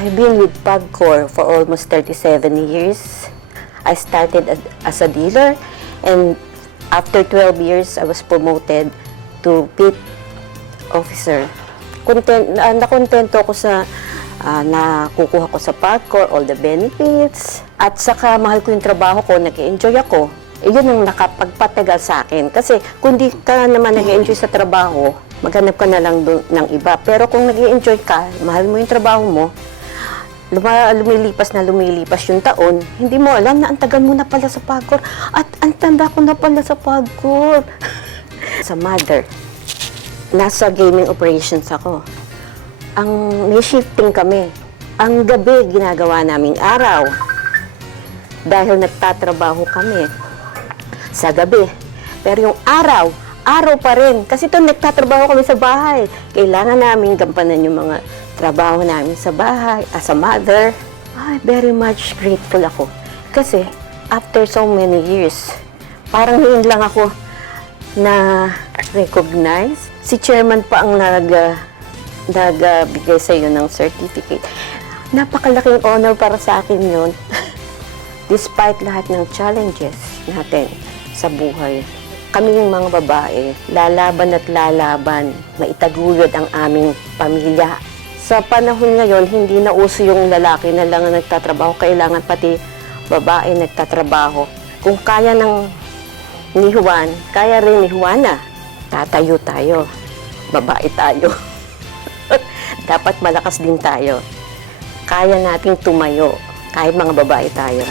I've been with Pagcor for almost 37 years. I started as a dealer, and after 12 years, I was promoted to pit officer. Nakontento ako sa nakukuha ko sa Pagcor, all the benefits. At saka mahal ko yung trabaho ko, nag-enjoy ako. Yun ang nakapagpatagal sa akin. Kasi kung di ka naman nag-enjoy sa trabaho, maghanap ka na lang ng iba. Pero kung nag-enjoy ka, mahal mo yung trabaho mo, lumilipas yung taon, hindi mo alam na ang tagal mo na pala sa Pagcor at ang tanda ko na pala sa Pagcor. Sa mother, nasa gaming operations ako. May shifting kami. Ang gabi, ginagawa naming araw. Dahil nagtatrabaho kami sa gabi. Pero yung araw pa rin. Kasi ito, nagtatrabaho kami sa bahay. Kailangan namin gampanan yung mga trabaho namin sa bahay, as a mother. Very much grateful ako. Kasi, after so many years, parang ngayon lang ako na-recognize. Si chairman pa ang nagbigay sa iyo ng certificate. Napakalaking honor para sa akin yun. Despite lahat ng challenges natin sa buhay, kaming mga babae, lalaban at lalaban, maitaguyod ang aming pamilya. Sa panahon ngayon, hindi na uso yung lalaki na lang nagtatrabaho, kailangan pati babae nagtatrabaho. Kung kaya ni Juan, kaya rin ni Juana. Tatayo tayo, babae tayo. Dapat malakas din tayo. Kaya nating tumayo, kahit mga babae tayo.